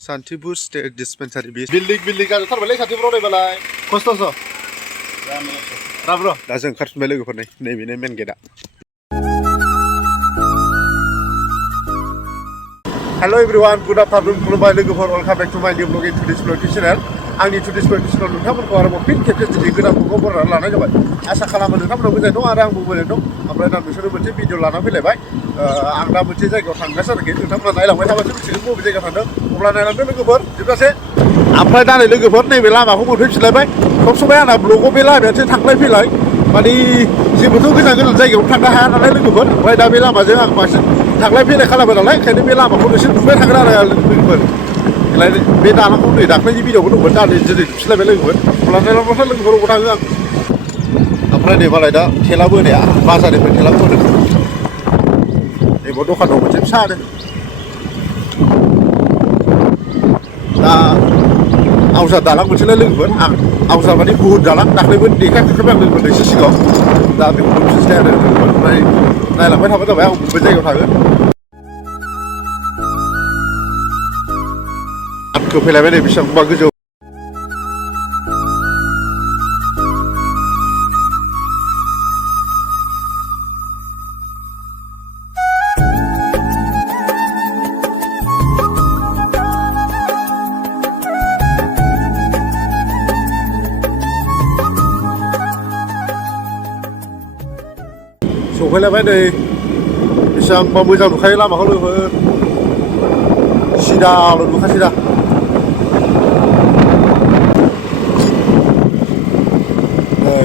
Santipur state डिस्पेंसारि building जाजोबथारबायलै सान्तिपुराव नायबालाय खस्थ'सो राब्र' दा जों ओंखारफिनबाय लोगोफोर नैबेनो मेन गेटआ हेल' एभ्रिवान गुड आफ्टारनुन खुलुमबाय लोगोफोर वेलकाम बेक टु माय new blog in today's blog channel आंनि टुडेस ब्लग चेनेलाव नोंथांमोनखौ आरोबाव फिन खेबसे दिनै गोदान ब्लगाव बरायनानै लानाय जाबाय आसा खालामो नोंथांमोनहा मोजाङै दं आरो आंबो मोजाङै दं ओमफ्राय दा नोंसोरो मोनसे भिडिअ लानानै फैलायबाय आं दा मोनसे जायगायाव थांगासिनो आरोखि नोंथांमोना नायलांबाय थाबासो मिथिगोन बबे जायगायाव थांदों अब्ला नायलांदो लोगोफोर जोबजासे ओमफ्राय दा नै लोगोफोर नैबे लामाखौ मोनफैफिनलायबाय सब समाय आंना ब्लगाव बे लामायासो थांलाय फैलाय माने जेबोथ' गोजान गोजान जायगायाव थांनो हाया नालाय लोगोफोर ओमफ्राय दा बे लामाजों आं बांसिन थांलाय फैलाय खालामो नालाय ओंखायनो बे लामाखौ नोंसोर नुबाय थागोन आरो लोगोफोर बे दालांखौ नै दाख्लैनि भिडिअबो दंमोन दा नै दिनै नुफिनलायबाय लोगोफोर अब्ला नायलांबाथाय लोगोफोर अबाव थाङो आं ओमफ्राय नै मालाय दा थेला बोनाया बाजारनिफ्राय थेला बोदों नैबाव दखान दं मोनसे फिसानो दा आवजार दालां मोनसेलाय लोगोफोर आं आवजार माने बुहुद दालां दाख्लैबो देखायफिनबाय आं लोगोफोर एसे सिगाङाव दा बेखौ नुफिनसै आरो लोगोफोर ओमफ्राय नायलांबाय थाबाय जाबाय आं बबे जायगायाव थागोन आंखौ फैलायबाय नै बेसेबांबा गोजौ सौफैलायबाय नै बेसेबांबा मोजां नुखायो लामाखौ लोगोफोर सिदाल' नुखासै दा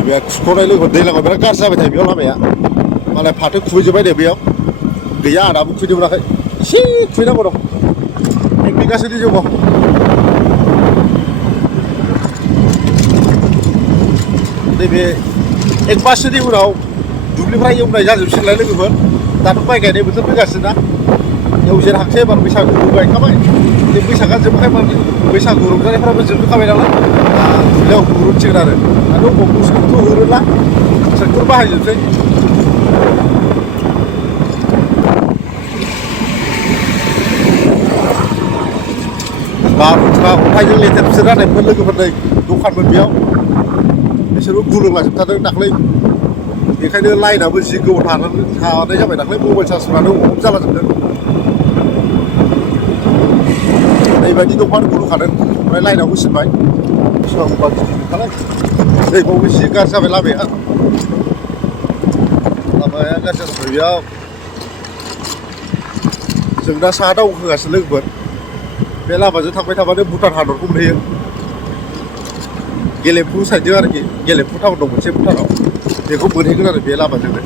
बिराद खुरख'नाय लोगोफोर दैज्लाङाव बिराद गाज्रि जाबाय थायो बेयाव लामाया मालाय फाथो खुबैजोब्बाय दे बेयाव गैया दाबो खुबैनो मोनाखै एसे खुबैनांगौ दं 1 बिगासोनि जौगाव नैबे 1 माससोनि उनाव दुब्लिफ्रा एवनाय जाजोबसिगोनलाय लोगोफोर दाथ' माइ गायनाय बोथोर फैगासिनो ना एवजेनहांसै एबार बैसागुबो गायखाबाय बे बैसागआ जोबखायबाय बैसागु रंजानायफ्राबो जोबखाबाय नालाय दुब्लियाव हुरुनसिगोन आरो दाथ' मोसौखौथ' हुरोला ट्रेक्टर बाहायजोबसै बारहुंखा अन्थाइजों लेथेर फिथेर जानायफोर लोगोफोर नै दखानमोन बेयाव बिसोरबो गुलुंलाजोबथारदों दाख्लै बेखायनो लाइनाबो जि गोबाव थानाय जाबाय दाख्लै मबाइल चार्जफ्रानो अफ जालाजोबदों ओरैबायदि दंफां गुलुंखादों ओमफ्राय लाइनाव होसिनबाय बेसेबांबा गिदिरखालाय नै बावबो जि गाज्रि जाबाय लामाया गाज्रि जाबाय बेयाव जों दा साहा दावखोगासिनो लोगोफोर बे लामाजों थांबाय थाबानो भुटान हादरखौ मोनहैयो गेलेफु साइडजों आरोखि गेलेफु टाउन दं मोनसे भुटानाव बेखौ मोनहैगोन आरो बे लामाजोंनो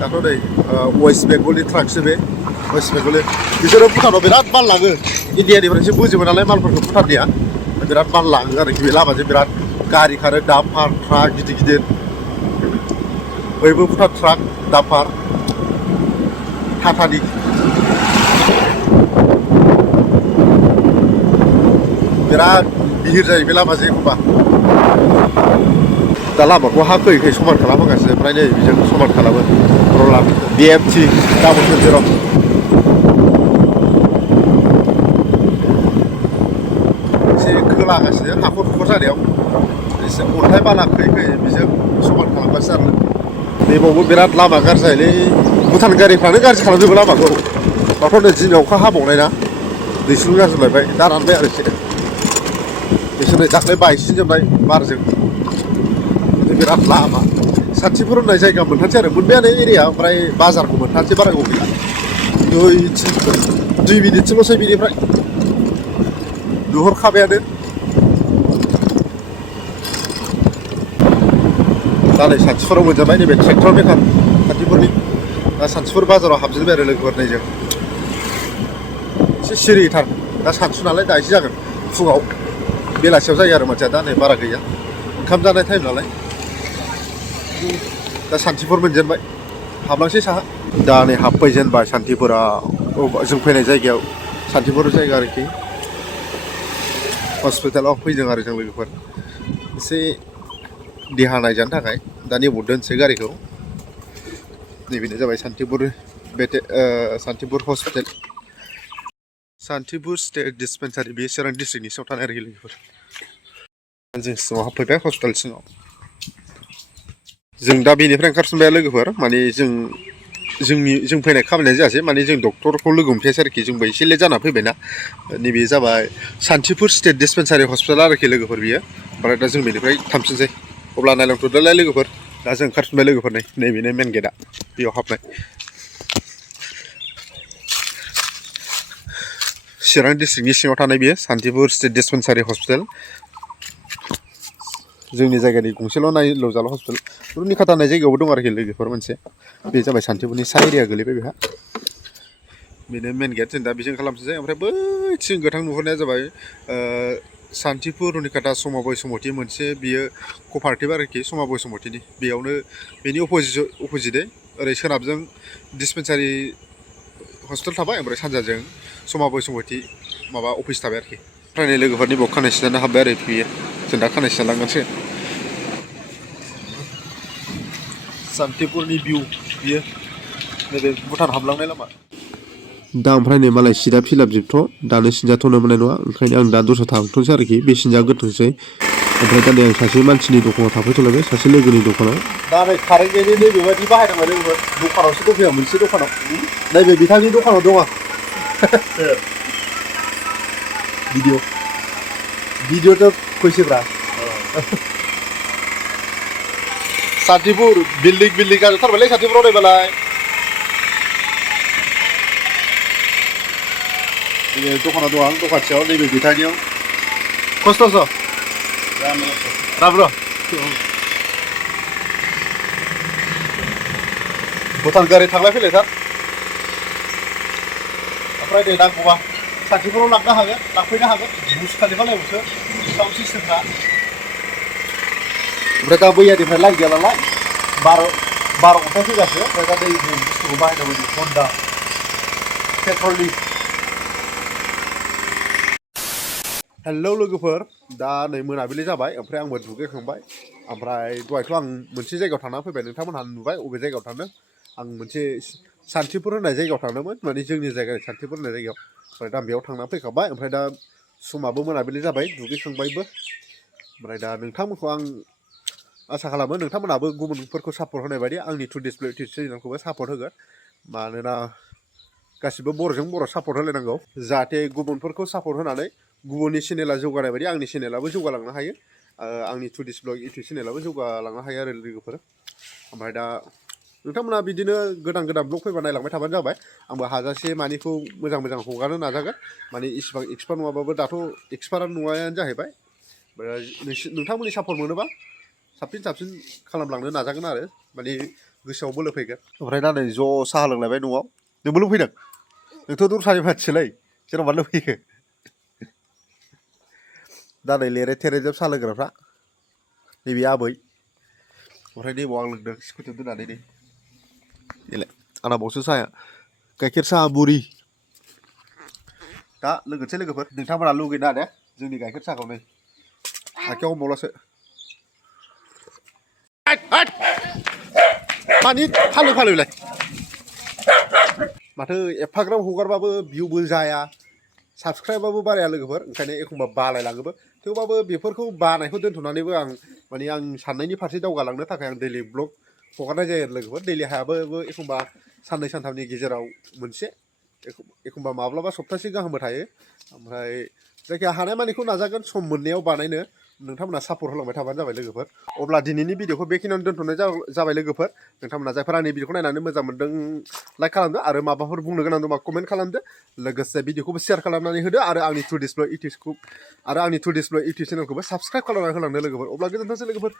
दाथ' नै वेस्ट बेंगलनि ट्राकसो बे वेस्ट बेंगलनि बिसोरो भुटानाव बिराद माल लाङो इन्डियानिफ्रायसो बोजोबो नालाय मालफोरखौ भुटाननिया बिराद माल लाङो आरोखि बे लामाजों बिराद गारि खारो डाम्पार ट्राक गिदिर गिदिर बैबो भुटान ट्राक डाम्पार टाटानि बिराद गिदिर जायो बे लामाजों एखमबा दा लामाखौ हा खोयै खोयै समान खालामहोगासिनो ओमफ्राय नै बेजों समान खालामो रलार BMT डाबल जेराव एसे खोलागासिनो हाखर हुखर जानायाव एसे अन्थाइ बाला खोयै खोयै बेजों समान खालामगासिनो आरो बेबावबो बिराद लामा गाज्रि जायोलै भुटान गारिफ्रानो गाज्रि खालामजोबो लामाखौ दाथ' नै दिनै अखा हाबावनाय ना दैस्लुं जाजोबलायबाय दा रानबाय आरो एसे बिसोर नै दाख्लै बायसिनजोबनाय बारजों बिराद लामा सान्तिपुर होननाय जायगा मोनथारसै आरो मोनबायानो एरिया ओमफ्राय बाजारखौ मोनथारसै बारा गोबाव गैला 2 मिनिटसोल'सै बेनिफ्राय नुहुरखाबायानो दा नै सान्तिपुराव मोनजाबाय नैबे ट्रेक्टर बेकार सान्तिपुरनि दा सान्तिपुर बाजाराव हाबजोबबाय आरो लोगोफोर नैजों एसे सिरिथार दा सानसु नालाय दा एसे जागोन फुङाव बेलासियाव जायो आरो मानसिया दा नै बारा गैया ओंखाम जानाय टाइम नालाय दा सान्तिपुर मोनजेनबाय हाबलांसै साहा दा नै हाबफैजेनबाय सान्तिपुराव जों फैनाय जायगायाव सान्तिपुर जायगा आरोखि हस्पिटालाव फैदों आरो जों लोगोफोर एसे देहा नायजानो थाखाय दा नेबाव दोनसै गारिखौ नैबेनो जाबाय सान्तिपुर हस्पिटाल सान्तिपुर स्टेट डिस्पेन्सारि बे चिरां डिस्ट्रिक्टनि सिङाव थानाय आरोखि लोगोफोर जों सिङाव हाबफैबाय हस्पिटाल सिङाव जों दा बेनिफ्राय ओंखारफिनबाय लोगोफोर माने जों फैनाय खामानिया जायासै माने जों डक्टरखौ लोगो मोनफैयासै आरोखि जोंबो एसे लेट जाना फैबायना नैबे जाबाय सान्तिपुर स्टेट डिस्पेन्सारि हस्पिटाल आरोखि लोगोफोर बियो ओमफ्राय दा जों बेनिफ्राय थांफिनसै अब्ला नायलांथ'दोलाय लोगोफोर दा जों ओंखारफिनबाय लोगोफोर नैबेनो मेन गेटआ बेयाव हाबनाय चिरां डिस्ट्रिक्टनि सिङाव थानाय बेयो सान्तिपुर स्टेट डिस्पेन्सारि हस्पिटाल जोंनि जायगानि गंसेल' नायल'जाल' हस्पिटाल रुनिखाता होननाय जायगायावबो दं आरोखि लोगोफोर मोनसे बे जाबाय सान्तिपुरनि सा एरिया गोलैबाय बेहा बेनो मेन गेट जों दा बेजों खालामसै ओमफ्राय बैथिं गोथां नुहुरनाया जाबाय सान्तिपुर रुनिखाता समा बैसुमति मोनसे बियो कपारेटिभ आरोखि समा बैसुमतिनि बेयावनो बेनि अपोजिटै ओरै सोनाबजों डिस्पेन्सारि हस्पिटाल थाबाय ओमफ्राय सानजाजों समा बैसुमति माबा अफिस थाबाय आरोखि ओमफ्राय लोगोफोरनि बाव खानाय सिनजानो हाबबाय आरो बियो जों दा खानाय सिनजालांगोनसो सान्तिपुरनि भिउ बियो नैबे भुटान हाबलांनाय लामा दा ओमफ्राय नै मालाय सिटआ फिलाप जोबथ' दानो सिनजाथ'नो मोननाय नङा ओंखायनो आं दा दस्रा थांथ'नोसै आरोखि बे सिनजाग्रोथोंसै ओमफ्राय दा नै आं सासे मानसिनि दखानाव थाफैथ'लायबाय सासे लोगोनि दखानाव दा नै कारेन्ट गैयैनि नैबेबायदि बाहायनांबाय लोगोफोर दखानावसो दंफैया मोनसे दखानाव नैबे बिथांनि दखानाव दङ भिडिअ' फैसैब्रा सान्तिपुर बिल्डिं जाजोबथारबायलै सान्तिपुराव नायबालाय नैबे दखानाव दं आं दखानसेयाव नैबे बिथांनियाव खस्थ'सो राब्र' भुटान गारि थांलाय फैलायथार ओमफ्राय दे नांगौबा सान्तिपुराव लांनो हागोन लांफैनो हागोन बुस खालामबालायबावसो साउन्ड सिस्टेमफ्रा ओमफ्राय दा बैयानिफ्राय लाइन गैया नालाय 12 घन्टा फैगासो ओमफ्राय दा दै बुस्थुखौ बाहायनांगौ हन्डा पेट्रलनि हेलौ लोगोफोर दा नै मोनाबिलि जाबाय ओमफ्राय आंबो दुगैखांबाय ओमफ्राय दहायथ' आं मोनसे जायगायाव थांनानै फैबाय नोंथांमोनहा नुबाय अबे जायगायाव थांदों आं मोनसे सान्तिपुर होननाय जायगायाव थांदोंमोन माने जोंनि जायगानि सान्तिपुर होननाय जायगायाव ओमफ्राय दा बेयाव थांनानै फैखांबाय ओमफ्राय दा समाबो मोनाबिलि जाबाय दुगैखांबायबो ओमफ्राय दा नोंथांमोनखौ आं आसा खालामो नोंथांमोनहाबो गुबुनफोरखौ सापर्ट होनाय बायदि आंनि टु डिसप्ले इउटुब चेनेलखौबो सापर्ट होगोन मानोना गासिबो बर'जों बर' सापर्ट होलायनांगौ जाहाथे गुबुनफोरखौ सापर्ट होनानै गुबुननि चेनेला जौगानाय बायदि आंनि चेनेलाबो जौगालांनो हायो आंनि टु डिसप्ले इउटुब चेनेलाबो जौगालांनो हायो आरो लोगोफोर ओमफ्राय दा नोंथांमोना बिदिनो गोदान ब्लग फैबा नायलांबाय थाबानो जाबाय आंबो हाजासे मानिखौ मोजां हगारनो नाजागोन माने इसिबां एक्सपार्ट नङाबाबो दाथ' एक्सपार्टआ नङायानो जाहैबाय नोंथांमोननि सापर्ट मोनोबा साबसिन खालामलांनो नाजागोन आरो माने गोसोआव बोलो फैगोन ओमफ्राय दा नै ज' साहा लोंलायबाय न'आव नोंबो लोंफैदों नोंथ' दस्रानि मानसिलै जेन'बा लोंफैयो दा नै लेरे थेरेजों साहा लोंग्राफ्रा नैबे आबै ओमफ्राय नैबाव आं लोंदों स्कुटियाव दोननानै नै देलाय आंना बावसो साहाया गाइखेर साहा बुरि दा लोंगोनसै लोगोफोर नोंथांमोना लुगैना ने जोंनि गाइखेर साहाखौ नै आखायाव हमबावलासो मानि फालोलाय माथो एफाग्राब हगारबाबो भिउबो जाया साबसक्राइबाबो बाराया लोगोफोर ओंखायनो एखमबा बालायलाङोबो थेवबाबो बेफोरखौ बानायखौ दोनथ'नानैबो आं माने आं साननायनि फारसे दावगालांनो थाखाय आं दैलि ब्लग हगारनाय जायो आरो लोगोफोर दैलि हायाबो एखमबा साननै सानथामनि गेजेराव मोनसे एखमबा माब्लाबा सप्तासे गाहामबो थायो ओमफ्राय जायखिया हानायमानिखौ नाजागोन सम मोननायाव बानायनो नोंथांमोना सापर्ट होलांबाय थाबानो जाबाय लोगोफोर अब्ला दिनैनि भिडिअखौ बेखिनियावनो दोनथ'नाय जाबाय लोगोफोर नोंथांमोना जायफोर आंनि भिडिअखौ नायनानै मोजां मोनदों लाइक खालामदो आरो माबाफोर बुंनो गोनां दंबा कमेन्ट खालामदो लोगोसे भिडिअखौबो शेयार खालामनानै होदो आरो आंनि टु डिसप्ले इउटुब चेनेलखौबो साबसक्राइब खालामनानै होलांदो लोगोफोर अब्ला गोजोनथोंसै लोगोफोर